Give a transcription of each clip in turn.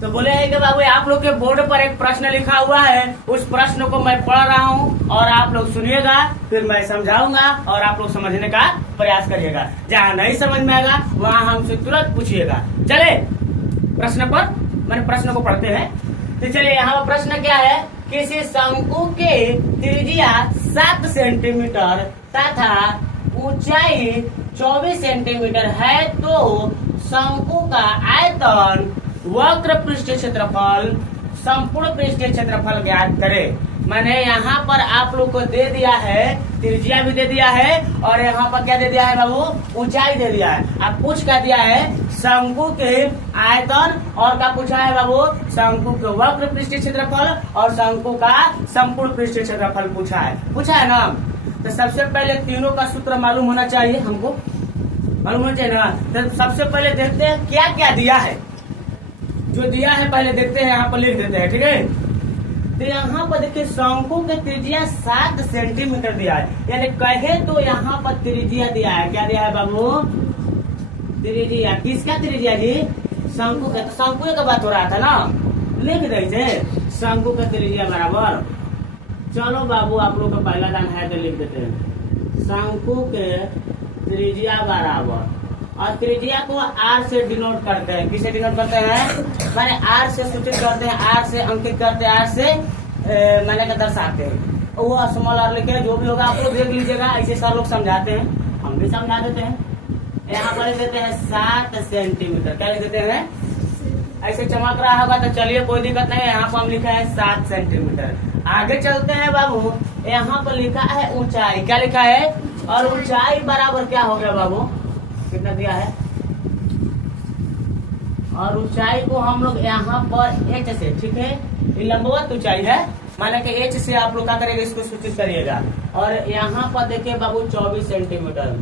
तो बोले है कि बाबू आप लोग के बोर्ड पर एक प्रश्न लिखा हुआ है, उस प्रश्न को मैं पढ़ रहा हूँ और आप लोग सुनिएगा, फिर मैं समझाऊंगा और आप लोग समझने का प्रयास करिएगा। जहाँ नहीं समझ में आएगा वहाँ हमसे तुरंत पूछिएगा। चले प्रश्न पर, मैंने प्रश्न को पढ़ते हैं। तो चलिए यहाँ पर प्रश्न क्या है, किसी शंकु के त्रिज्या 7 सेंटीमीटर तथा ऊंचाई 24 सेंटीमीटर है तो शंकु का आयतन, वक्र पृष्ठीय क्षेत्रफल, संपूर्ण पृष्ठीय क्षेत्रफल ज्ञात करें। मैंने यहाँ पर आप लोग को दे दिया है, त्रिज्या भी दे दिया है और यहाँ पर क्या दे दिया है बाबू, ऊंचाई दे दिया है। अब पूछ क्या दिया है, शंकु के आयतन और क्या पूछा है बाबू, शंकु के वक्र पृष्ठीय क्षेत्रफल और शंकु का संपूर्ण पृष्ठीय क्षेत्रफल पूछा है ना। तो सबसे पहले तीनों का सूत्र मालूम होना चाहिए, हमको मालूम होना चाहिए ना। तो सबसे पहले देखते हैं क्या क्या दिया है, जो दिया है पहले देखते हैं, यहाँ पर लिख देते हैं, ठीक है। तो यहाँ पर देखिए शंकु के त्रिज्या 7 सेंटीमीटर दिया है, यानी कहे तो यहाँ पर त्रिज्या दिया है। क्या दिया है बाबू, त्रिज्या। किसका त्रिज्या जी, शंकु का। तो शंकु का बात हो रहा था ना, लिख दीजिए शंकु का त्रिज्या बराबर। चलो बाबू आप लोग का पहला दान है तो लिख देते हैं, शंकु के त्रिज्या बराबर, और त्रिज्या को आर से डिनोट करते हैं। किसे डिनोट करते हैं, मैंने आर से सूचित करते हैं, आर से अंकित करते हैं, आर से मैंने का दर्शाते हैं। वो स्मॉल आर लिखे, जो भी होगा आप लोग देख लीजिएगा, ऐसे सर लोग समझाते हैं, हम भी समझा देते हैं। यहाँ पर लिख देते हैं 7 सेंटीमीटर। क्या लिख देते हैं, ऐसे चमक रहा होगा तो चलिए कोई दिक्कत नहीं है, यहाँ पर हम लिखा है 7 सेंटीमीटर। आगे चलते हैं बाबू, यहाँ पर लिखा है ऊंचाई। क्या लिखा है, और ऊंचाई बराबर क्या हो गया बाबू, कितना दिया है, और ऊंचाई को हम लोग यहाँ पर h से, ठीक है, ये लंबवत ऊंचाई है, माना कि h से आप लोग क्या करेंगे, इसको सूचित करिएगा। और यहाँ पर देखिए बाबू 24 सेंटीमीटर।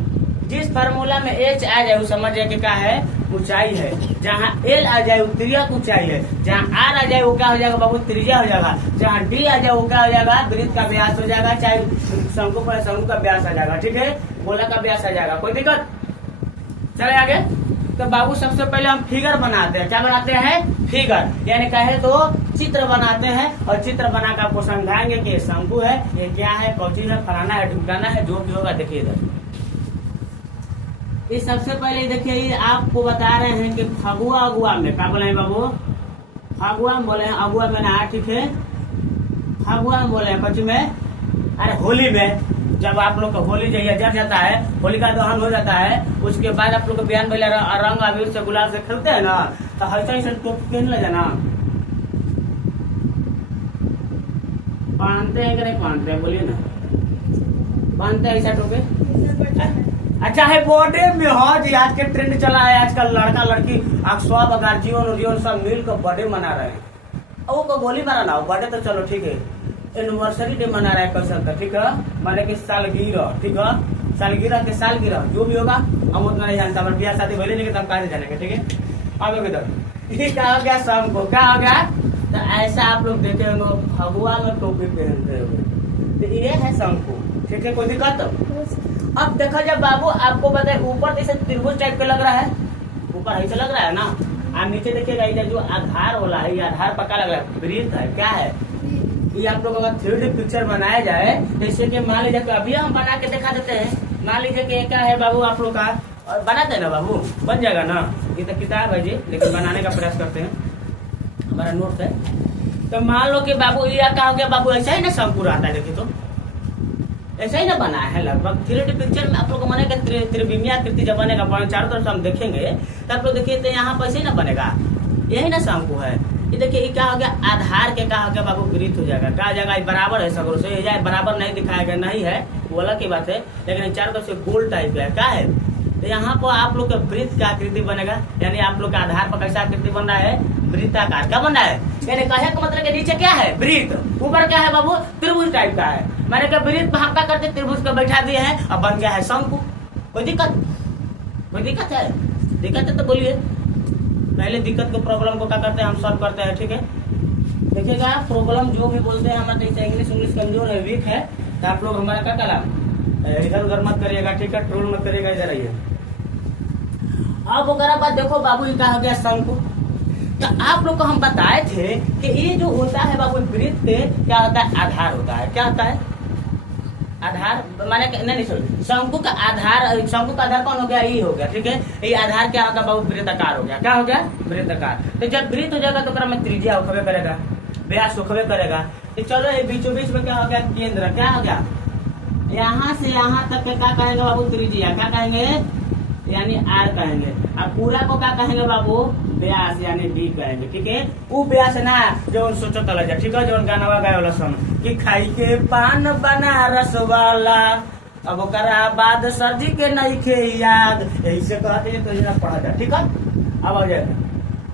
जिस फार्मूला में h आ जाए वो समझिए कि क्या है, ऊंचाई है। जहाँ l आ जाए वो त्रिज्या ऊंचाई है, जहाँ r आ जाए वो क्या हो जाएगा बाबू, त्रिज्या हो जाएगा, जहाँ d आ जाए वो क्या हो जाएगा, वृत्त का व्यास हो जाएगा, चाहे शंकु पर शंकु का व्यास आ जाएगा, ठीक है, गोला का व्यास आ जाएगा। कोई दिक्कत, चले आगे। तो बाबू सबसे पहले हम फिगर बनाते हैं। क्या बनाते हैं, फिगर, यानी कहे तो चित्र बनाते हैं, और चित्र बनाकर आपको समझाएंगे कि ये शंकु है, ये क्या है, कौची है, फलाना है, ढिमकाना है, जो भी होगा। देखिए इधर ये सबसे पहले देखिए, ये आपको बता रहे हैं कि फगुआ अगुआ में क्या बोले बाबू, फगुआ में बोले हैं, अगुआ में ना, ठीक है, फगुआ में बोले हैं, पश्चिम में, अरे होली में, जब आप लोग का होली जब जब जाता है, होली का दहन हो जाता है, उसके बाद आप लोग बयान पहले रंग अबीर से गुलाल से खेलते हैं ना, तो ऐसा टोपी पहन ले जाना, पहनते हैं कि नहीं पहनते हैं, बोलिए ना, पहनते हैं ऐसा टोपी। अच्छा है बर्थडे में, हाँ जी, आज के ट्रेंड चला है, आजकल लड़का लड़की सब गार्जियन सब मिल कर बर्थडे मना रहे हैं। वो को गोली मारा ना, बर्थडे तो चलो ठीक है, एनिवर्सरी डे मना रहा है कल सकता, ठीक है, माने की सालगिरह, ठीक है, सालगिरह के सालगिरह जो भी होगा हम उतना नहीं जानता, पर ब्याह शादी भले नहीं, तो हम कहाँ जानेंगे, ठीक है। अब इधर ये क्या हो गया, शाम को क्या हो गया, तो ऐसा आप लोग देखे होंगे फगुआ में टोपी पहनते हुए, तो ये है शंकु, ठीक है, कोई दिक्कत। अब देखा जाए बाबू, आपको बताए ऊपर जैसे त्रिभुज टाइप का लग रहा है, ऊपर ऐसा लग रहा है ना, आप नीचे देखिएगा इधर जो आधार वाला है, ये आधार पक्का लग रहा है, वृत्त है, क्या है ये। आप लोग अगर 3D पिक्चर बनाया जाए, जैसे कि मान लीजिए अभी हम बना के दिखा देते हैं, मान लीजिए कि क्या है बाबू आप लोग का, और बनाते हैं ना बाबू, बन जाएगा ना, ये तो किताब है जी, लेकिन बनाने का प्रयास करते हैं, हमारा नोट है। तो मान लो कि बाबू ये क्या हो गया बाबू, ऐसा ही ना शंकु रहता है, देखिए तो ऐसा ही ना बना है लगभग। 3D पिक्चर में आप लोग को मानेगा त्रिविमीय आकृति जब बनेगा, चारों तरफ हम देखेंगे तो आप लोग देखिए तो यहाँ पर ऐसे ही ना बनेगा, यही ना शंकु है। ये देखिए ये क्या हो गया, आधार के क्या हो गया बाबू, वृत्त हो जाएगा, क्या हो जाएगा, बराबर है सगरों से, ये बराबर नहीं दिखाएगा, नहीं है वो अलग की बात है, लेकिन चारों तरफ से गोल टाइप है, क्या है। तो यहाँ पर आप लोग का वृत्त का आकृति बनेगा, यानी आप लोग का आधार पर कैसा आकृति बन रहा है, वृत्ताकार का बन रहा है, यानी कहे का मतलब नीचे क्या है वृत्त, ऊपर क्या है बाबू, त्रिभुज टाइप का है। मैंने कहा वृत्त पर हम क्या करते, त्रिभुज को बैठा दिए हैं, अब बन गया है शंकु। कोई दिक्कत, कोई दिक्कत है, दिक्कत है तो बोलिए। पहले दिक्कत को, प्रॉब्लम को क्या करते हैं हम सॉल्व करते हैं, ठीक है। देखिएगा प्रॉब्लम जो भी बोलते हैं, हमारा जैसे इंग्लिश कमजोर है, वीक है, तो आप लोग हमारा क्या कलाम इधर उधर मत करिएगा, ठीक है, ट्रोल मत करिएगा, इधर आइए। अब वगैरह बात देखो बाबू, ये क्या हो गया शंकु। तो आप लोग को हम बताए थे कि ये जो होता है बाबू वृत्त क्या होता है, आधार होता है। क्या होता है, आधार माने नहीं सॉरी, शंकु का आधार, शंकु का आधार कौन हो गया, ये हो गया। ठीक है, ये आधार क्या होगा बाबू, वृत्ताकार हो गया। क्या हो गया, वृत्ताकार। तो जब वृत्त हो जाएगा तो में त्रिज्या होखबे करेगा, व्यास होखबे करेगा। तो चलो ये बीचों बीच में क्या हो गया, केंद्र। क्या हो गया, यहाँ से यहाँ तक क्या कहेंगे बाबू, त्रिज्या। क्या कहेंगे, यानी आर कहेंगे। अब पूरा को क्या कहेंगे बाबू, व्यास यानी बी कहेंगे। ठीक है, वो व्यास ना जो सोचो तला जा। ठीक है, जो गाना गाए वाला सुन कि खाई के पान बनारस वाला, अब ओकरा बाद सरजी के नहीं खे याद, यही से कहते हैं। तो ये पढ़ा जा। ठीक है, अब आ जाए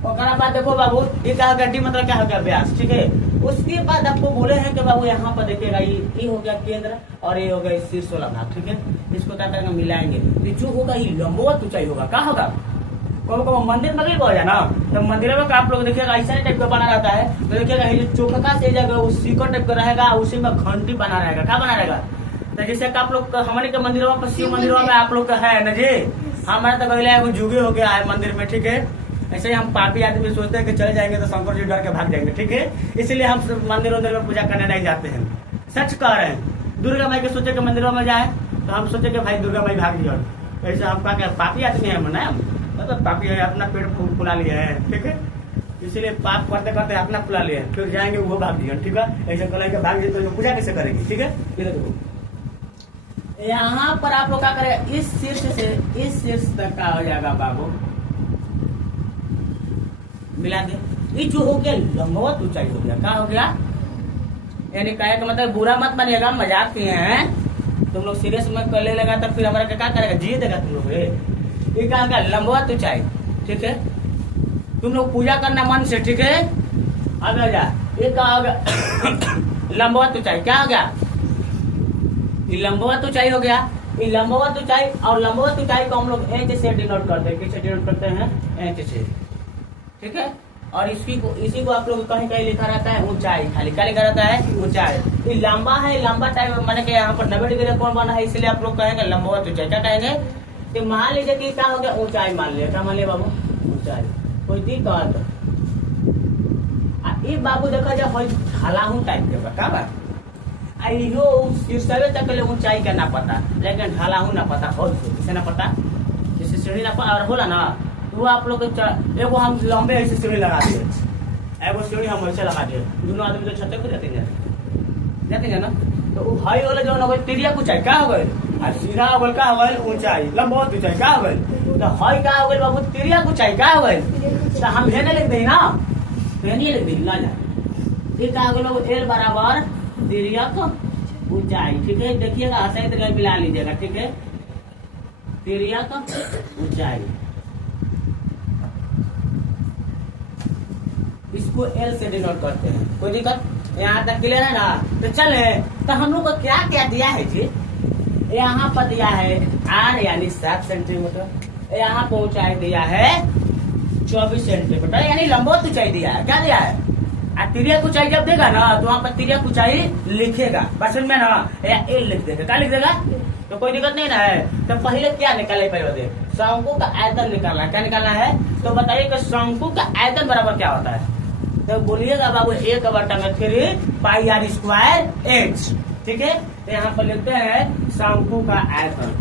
ओकरा बाद देखो बाबू, ये क्या होगा, डी मतलब क्या हो गया, व्यास। ठीक है, उसके बाद आपको बोले हैं कि बाबू यहाँ पर देखिएगा, ये हो गया केंद्र और ये हो गया शीर्ष वाला भाग। ठीक है, इसको क्या करेंगे, मिलाएंगे। ये जो होगा ये लंबवत ऊंचाई होगा। क्या होगा, को मंदिर में हो जाए ना, तो मंदिर में आप लोग देखिएगा ऐसा टाइप का बना रहता है। तो देखिएगा ये चौखका से जगह उस सीकर टाइप का रहेगा, उसी में घंटी बना रहेगा। क्या बना रहेगा, तो जैसे आप लोग हमारे के मंदिरों में, शिव मंदिरों में आप लोग का है ना जी, हमारे तो पहले जुगे हो गया है मंदिर में। ठीक है, ऐसे ही हम पापी आदमी सोचते हैं कि चले जाएंगे तो शंकर जी डर के भाग जाएंगे। ठीक है, इसलिए हम मंदिर उंदिर में पूजा करने नहीं जाते हैं। सच कह रहे हैं, दुर्गा माई के सोचे के मंदिरों में जाए तो हम सोचे कि भाई दुर्गा माई भाग दिया। ऐसे हम कहा पापी आदमी है ना, मतलब पापी है, अपना पेट फुला लिया है। ठीक है, इसीलिए पाप करते करते अपना फुला लिया, फिर जाएंगे वो भाग दिया। ठीक है, ऐसे कल भाग दिए तो पूजा कैसे करेंगे। ठीक है, ये देखो यहाँ पर आप लोग क्या करें, इस शीर्ष से इस शीर्ष तक का हो जाएगा बाबू, मिला दे। ये जो हो गया लंबवत ऊंचाई हो गया। क्या हो गया, यानी कहे का मतलब बुरा मत बनिएगा, मजाक किए हैं तुम लोग, सीरियस में कर ले लगा तो फिर हमारा क्या करेगा, जिए देगा तुम लोग। ये क्या हो गया, लंबवत ऊंचाई। ठीक है, तुम लोग पूजा करना मन से। ठीक है, अब आ जा, ये क्या हो गया लंबवत ऊंचाई। क्या हो गया, ये लंबवत ऊंचाई हो गया। ये लंबवत ऊंचाई, और लंबवत ऊंचाई को हम लोग एच से डिनोट करते हैं। किससे डिनोट करते हैं, एच से। ठीक है, और इसी को आप लोग कहीं कहीं लिखा रहता है ऊंचाई, खाली क्या लिखा रहता है, ऊंचाई। ये लंबा है, लंबा टाइप माने कि यहाँ पर 90 डिग्री कोण बना है, इसलिए आप लोग कहेंगे लंबवत ऊंचाई। क्या कहेंगे, तो मान लीजिए कि क्या हो गया, ऊंचाई मान लिया। क्या मान लिया बाबू, ऊंचाई। कोई दिक्कत, ये बाबू देखा जाए ढलाहू टाइप के क्या बात, यो शीर्षवे तक के लिए ऊंचाई का ना पता, लेकिन ढलाहू ना पता, किसे ना पता, जैसे सीढ़ी ना पता और होला ना, वो आप लोग एगो हम लंबे ऐसे सीढ़ी लगा दिए, एगो सीढ़ी हम ऐसे लगा दिए, दोनों आदमी तो छत पे जाते हैं ना। तो वो हाई वाला जो ना तिरिया ऊंचाई क्या हो गए, और सीधा हो गए क्या हो गए, ऊंचाई लंबवत ऊंचाई क्या हो गए। तो हाई क्या हो गए बाबू, तिरिया ऊंचाई क्या हो गए। तो हम भेने लिख दी ना, भेनिए लिख दी ला जाए, क्या हो गए एल बराबर तिरियक ऊंचाई। ठीक है, देखिएगा सही तरह मिला लीजिएगा। ठीक है, तिरियक ऊंचाई, इसको एल से डिनोट करते हैं। कोई दिक्कत, यहाँ तक क्लियर है ना। तो चले, तो हम लोग को क्या क्या दिया है जी, यहाँ पर दिया है आर यानी 7 सेंटीमीटर, यहाँ पर ऊंचाई दिया है 24 सेंटीमीटर, यानी लंबवत ऊंचाई दिया है। क्या दिया है, तिरियक ऊंचाई जब देगा ना तो वहाँ पर तिरियक ऊंचाई लिखेगा, पसंद में ना या एल लिख देगा। क्या लिख देगा, तो कोई दिक्कत नहीं ना है। तो पहले क्या निकाले, पहले शंकु का आयतन निकालना। क्या निकालना है, तो बताइए कि शंकु का आयतन बराबर क्या होता है। तो बोलिएगा बाबू 1/3 पाई आर स्क्वायर एच। ठीक है, तो यहाँ पर लिखते हैं शंकु का आयतन,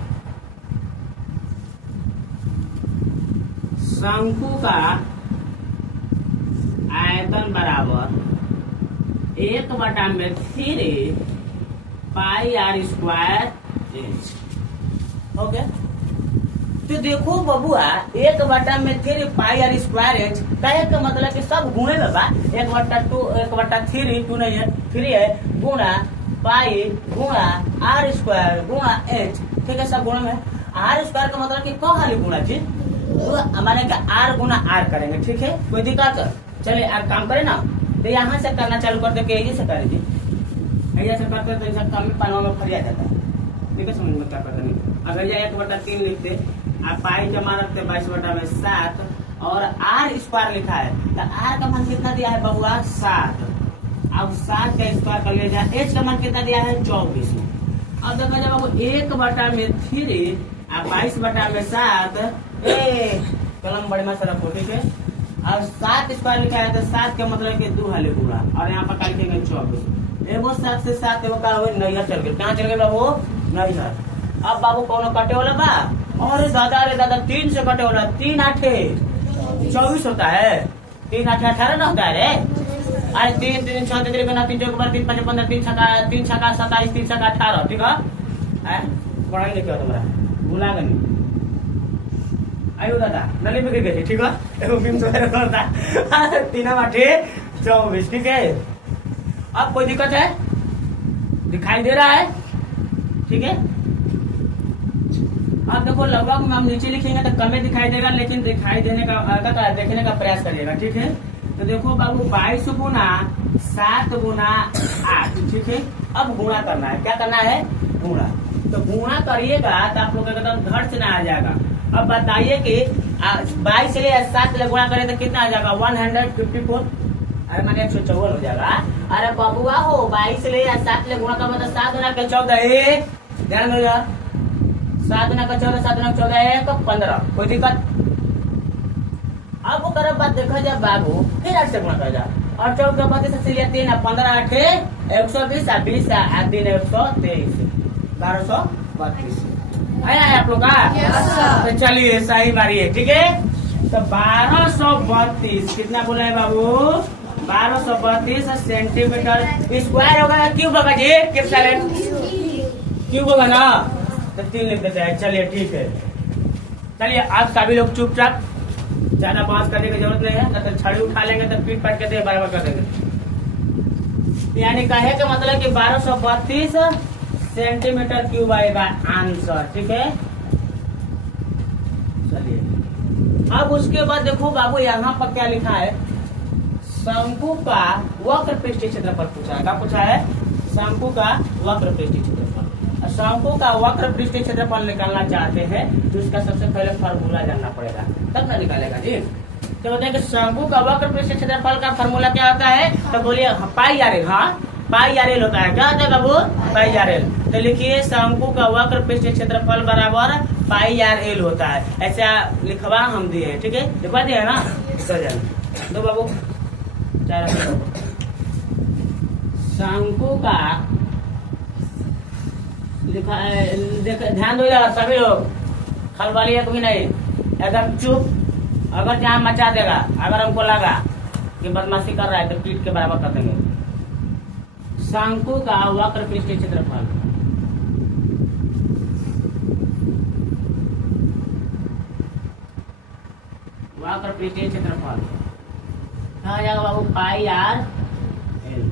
शंकु का आयतन बराबर 1/3 पाई आर स्क्वायर एच। ओके, तो देखो बबुआ 1/3 पाई आर स्क्वायर एच कहे का मतलब कि सब गुणे में बा, 1/3 2 नहीं है, 3 है, गुणा पाई गुणा आर स्क्वायर गुणा एच। ठीक है, सब गुणे में। आर स्क्वायर का मतलब कि कौन हाली गुणा जी, तो हमारे का आर गुणा आर करेंगे। ठीक है, कोई दिक्कत, चलिए आप काम करें ना, तो यहाँ से करना चालू कर दे, यही से करेंगे, ऐसे करते तो ऐसा काम में पानवा में फरिया जाता है। ठीक है, समझ में क्या करते नहीं। अगर ये 1/3 लिखते, आप पाई जमा रखते 22/7 और आर स्क्वायर लिखा है, तो आर का मान कितना दिया है बबुआ 7। अब 7 का स्क्वायर कर लिया जाए, एच का मान कितना दिया है 24। अब देखा जाए बाबू 1/3 22/7, कलम बड़े में रखो। ठीक है, और 7 स्क्वायर लिखा है तो 7 का मतलब कि 2 हाली गुणा, और यहाँ पर लिखेंगे 24। एगो 7 से 7 एगो का नैहर चल गए। कहाँ चल गए बाबू? नैहर। अब बाबू कौन कटे वाला बा? अरे दादा 3 से कटे वाला। 3 8 24 होता है। 3 8 18 ना होता है रे। अरे 3 3 6 3 9 3 4 3 5 15 3 छक्का 27 3 छक्का 18। ठीक है, पढ़ाई लिखे तुम्हारा भूला गई। आयो दादा नली में गिर गई। ठीक है, एगो बीम से होता 3 8 24। ठीक है, अब कोई दिक्कत है? दिखाई दे रहा है? ठीक है, अब देखो लगभग में हम नीचे लिखेंगे तो कम दिखाई देगा, लेकिन दिखाई देने का देखने का प्रयास करिएगा। ठीक है, तो देखो बाबू 22 गुना 7 गुना 8। ठीक है, अब गुणा करना है। क्या करना है? गुणा। तो गुणा करिएगा तो आप लोग एकदम धड़ से ना आ जाएगा। अब बताइए कि 22 से 7 से गुणा करें तो कितना आ जाएगा? 154। अरे मैंने 154 हो जाएगा। अरे बाबुआ हो 22 से 7 से गुणा का मतलब 7 गुना के 14। ध्यान में 7 गुना का 14, 7 गुना 14 1 15। कोई दिक्कत? अब वो बात देखा जाए बाबू, फिर 8 से गुणा कर जाए और 14 25 से 3 15 8 120 20 3 123 1232। आया है आप लोग का? तो चलिए सही बारी है। ठीक है, तो 1232 कितना बोला है बाबू? 1232 सेंटीमीटर स्क्वायर होगा। क्यूब होगा जी? क्यूब होगा ना? तो 3 लिख देते हैं। चलिए ठीक है, चलिए आप सभी लोग चुपचाप, ज्यादा बात करने की जरूरत नहीं है, न तो छड़ी उठा लेंगे तो पीट पाट के बराबर कर देंगे। यानी कहे का मतलब कि 1232 सेंटीमीटर क्यूब आएगा आंसर। ठीक है, चलिए अब उसके बाद देखो बाबू यहाँ पर क्या लिखा है? शंकु का वक्र पृष्ठीय क्षेत्रफल पूछा है। क्या पूछा है? शंकु का वक्र पृष्ठीय क्षेत्रफल। शंकु का वक्र पृष्ठीय क्षेत्रफल निकालना चाहते हैं तो उसका सबसे पहले फार्मूला जानना पड़ेगा, तब ना निकालेगा जी। तो बताइए शंकु का वक्र पृष्ठीय क्षेत्रफल का फार्मूला क्या होता है? तो बोलिए पाई आर एल। हाँ, पाई आर एल होता है। क्या होता है बाबू? पाई आर एल। तो लिखिए शंकु का वक्र पृष्ठीय क्षेत्रफल बराबर पाई आर एल होता है। ऐसा लिखवा हम दिए। ठीक है, लिखवा दिए ना? दो बाबू शंकु का लिखा, ध्यान दो यार सभी लोग, खलबली है कोई नहीं, एकदम चुप। अगर जहाँ मचा देगा, अगर हमको लगा कि बदमाशी कर रहा है तो पीठ के बराबर कर देंगे। शंकु का वक्र पृष्ठीय क्षेत्रफल वक्र पृष्ठीय क्षेत्रफल कहा जाएगा बाबू? पाई आर एल।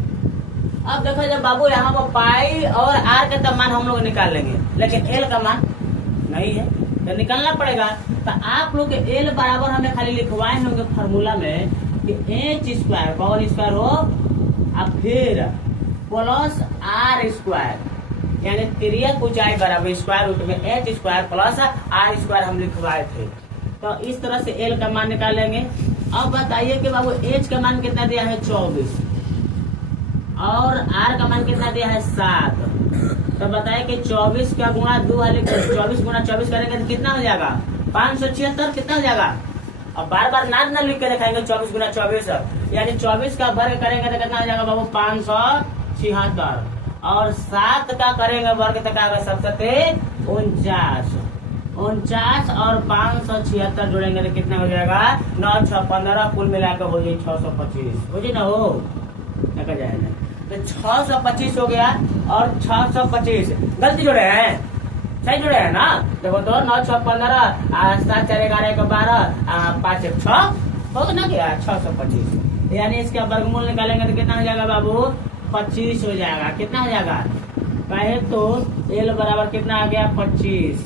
अब देखो जब बाबू यहाँ पर पाई और आर का तो मान हम लोग निकाल लेंगे, लेकिन एल का मान नहीं है तो निकालना पड़ेगा। तो आप लोग एल बराबर हमें खाली लिखवाए होंगे फार्मूला में कि एच स्क्वायर पावर स्क्वायर हो अब फिर प्लस आर स्क्वायर, यानी तिर्यक ऊंचाई बराबर स्क्वायर रूट में H square plus R square हम लिखवाए थे। तो इस तरह से एल का मान निकाल लेंगे। अब बताइए कि बाबू एच का मान कितना दिया है? 24 और आर का मान कितना दिया है? 7। तो बताइए कि 24 का गुणा 2 वाले 24 गुणा 24 करेंगे तो कितना हो जाएगा? 576। कितना हो जाएगा? अब बार बार ना लिख के दिखाएंगे 24 गुणा 24, यानी 24 का वर्ग करेंगे तो कितना हो जाएगा बाबू? 576। और 7 का करेंगे वर्ग तो क्या होगा? 7 49 और 576 जोड़ेंगे तो कितना हो जाएगा? 9 6 15, कुल मिलाकर हो जाए 625। हो जाए ना? हो क्या जाएगा? तो 625 हो गया और 625 गलती जोड़े हैं, सही जोड़े हैं ना? देखो तो 9 6 15 7 4 11 12 5 1 6 हो ना गया 625। यानी इसका वर्गमूल निकालेंगे तो कितना हो जाएगा बाबू? 25 हो जाएगा। कितना हो जाएगा? कहे तो एल बराबर कितना आ गया? 25।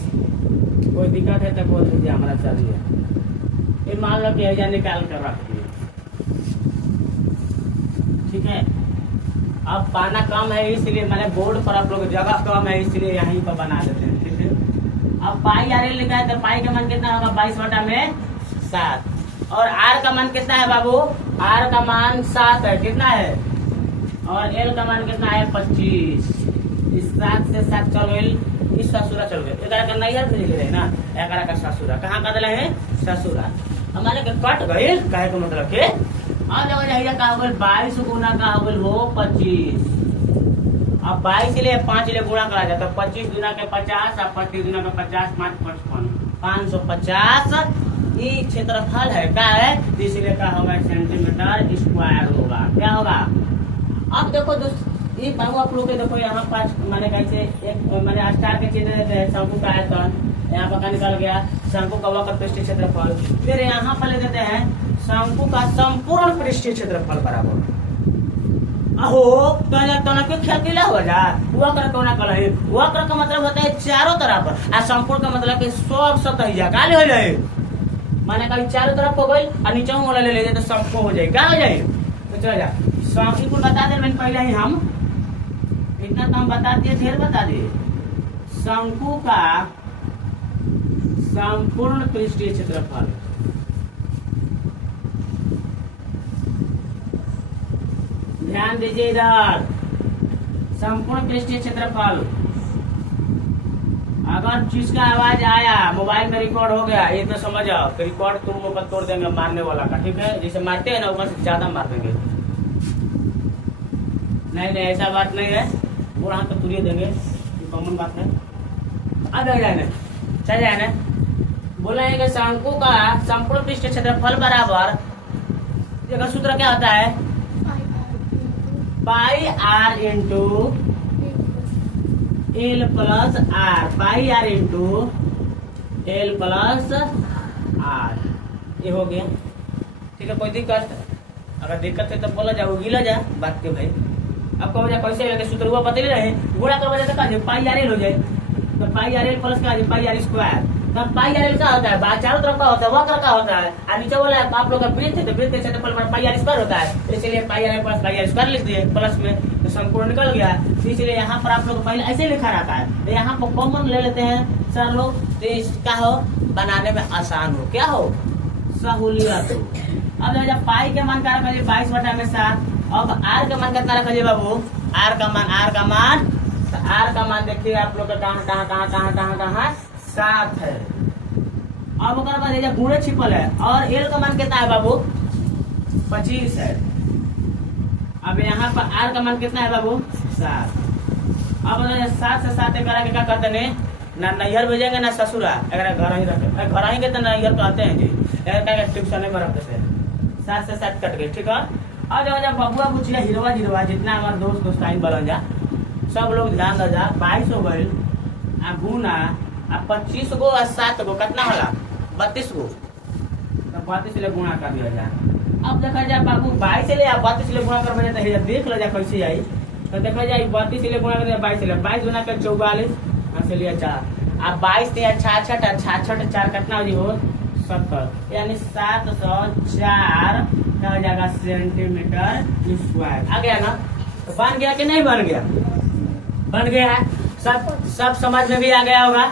कोई दिक्कत है तो बोल दीजिए, हमारा चलिए ये मान लो कि ऐसा निकाल कर रखिए। ठीक है, अब पाना कम है इसलिए मैंने बोर्ड पर आप लोग जगह कम है इसलिए यहीं पर बना देते हैं। ठीक है, अब पाई आर एल लिखा है तो पाई का मान कितना होगा? 22/7। और आर का मान कितना है बाबू? आर का मान 7 है। कितना है? और एल का मान कितना है? 25। इस 7 से 7 चल गए, इस ससुरा चल गए। 11 का नैहर भेज गए ना, 11 का ससुरा। कहाँ का दिला है? ससुरा। हमारे के कट गई कहे का मतलब के जगह जाइए का हो गल 22 गुना का हो गल वो 25। अब 22 ले 5 ले गुणा करा जाता 25 गुना के 50 और 25 गुना के 50 550 ये क्षेत्रफल है क्या है, इसलिए क्या होगा सेंटीमीटर स्क्वायर होगा। क्या होगा अब देखो दोस्त ये बाबू आप लोग के देखो यहाँ पास मैंने कैसे एक मैंने स्टार के चिन्ह देते हैं शंकु का आयतन यहाँ पर निकल गया शंकु का वक्र पृष्ठीय क्षेत्रफल। फिर यहाँ पर ले देते हैं शंकु का संपूर्ण पृष्ठीय क्षेत्रफल बराबर अहो तना क्यों खेल हो जा वक्र को ना कल वक्र का मतलब होता है चारों तरफ और संपूर्ण का मतलब कि सब सतह काले हो जाए माने कभी चारों तरफ हो गई और नीचे वाला ले जाए तो सबको हो जाए क्या हो जाए तो चला जा शंकु को बता दे मैंने पहले ही हम इतना तो हम बता दिए ढेर बता दिए शंकु का संपूर्ण पृष्ठीय क्षेत्रफल ध्यान दीजिए इधर संपूर्ण पृष्ठीय क्षेत्रफल। अगर चीज का आवाज आया मोबाइल में रिकॉर्ड हो गया ये तो समझ आओ तो रिकॉर्ड तुम ऊपर तोड़ देंगे मारने वाला का ठीक है जैसे मारते हैं ना ऊपर से ज्यादा मार देंगे। नहीं ऐसा बात नहीं है पूरा हाथ तो तुरिए देंगे कॉमन बात है। अब जाए चल जाए ना बोला है कि शंकु का संपूर्ण पृष्ठीय क्षेत्रफल बराबर जगह सूत्र क्या होता है pi R into L plus R pi R into L plus R ये हो गया ठीक है। कोई दिक्कत अगर दिक्कत है तो बोला जाओ गिला जा बात के भाई आपको वजह कैसे लगे सूत्र हुआ पता नहीं रहे गुणा कर वजह से पाई आर एल हो जाए तो पाई आर एल प्लस का पाई आर स्क्वायर तब पाई आर एल का होता है चारों तरफ का होता है वक्र का होता है और नीचे वाला आप लोग का वृत्त है तो वृत्त के क्षेत्रफल पाई आर स्क्वायर होता है इसलिए pi R plus pi R square लिख दिए प्लस में तो संपूर्ण निकल गया इसलिए यहाँ पर आप लोग पहले ऐसे लिखा रहता है तो यहाँ पर कॉमन ले लेते हैं सर लोग तो इसका हो बनाने में आसान हो क्या हो सहूलियत हो। अब जब पाई के मान का रखिए 22/7 अब आर का मान कितना रखिए बाबू आर का मान तो आर का मान देखिए आप लोग कहाँ 7 है। अब ओकर बाद जब गुणे छिपल है और एल का मान कितना है बाबू 25 है। अब यहाँ पर आर का मान कितना है बाबू 7। अब 7 से 7 करा के क्या करते हैं ना नैहर भेजेंगे ना ससुरा अगर घर ही रखे घर ही के तो नैहर तो आते हैं जी ट्यूशन में रखते थे 7 से 7 कट गए ठीक है। और जब बबुआ पूछिए हिरवा जितना हमारे दोस्त आइन बलन जा सब लोग ध्यान दे जा 22 हो गई गुना 25 गो और 7 गो कितना होला 32 गो तो 32 ले गुणा कर दिया जाए। अब देखा जाए बाबू 22 से ले 32 ले गुणा कर तो देख लो जा कैसे आई तो देखा जाए 32 ले गुणा कर 22 ले 22 गुना कर 44 से लिया 4 अब 22 से 66 4 कितना हो 70 यानी 704 क्या हो जाएगा सेंटीमीटर स्क्वायर आ गया ना। तो बन गया कि नहीं बन गया बन गया है सब समझ में भी आ गया होगा।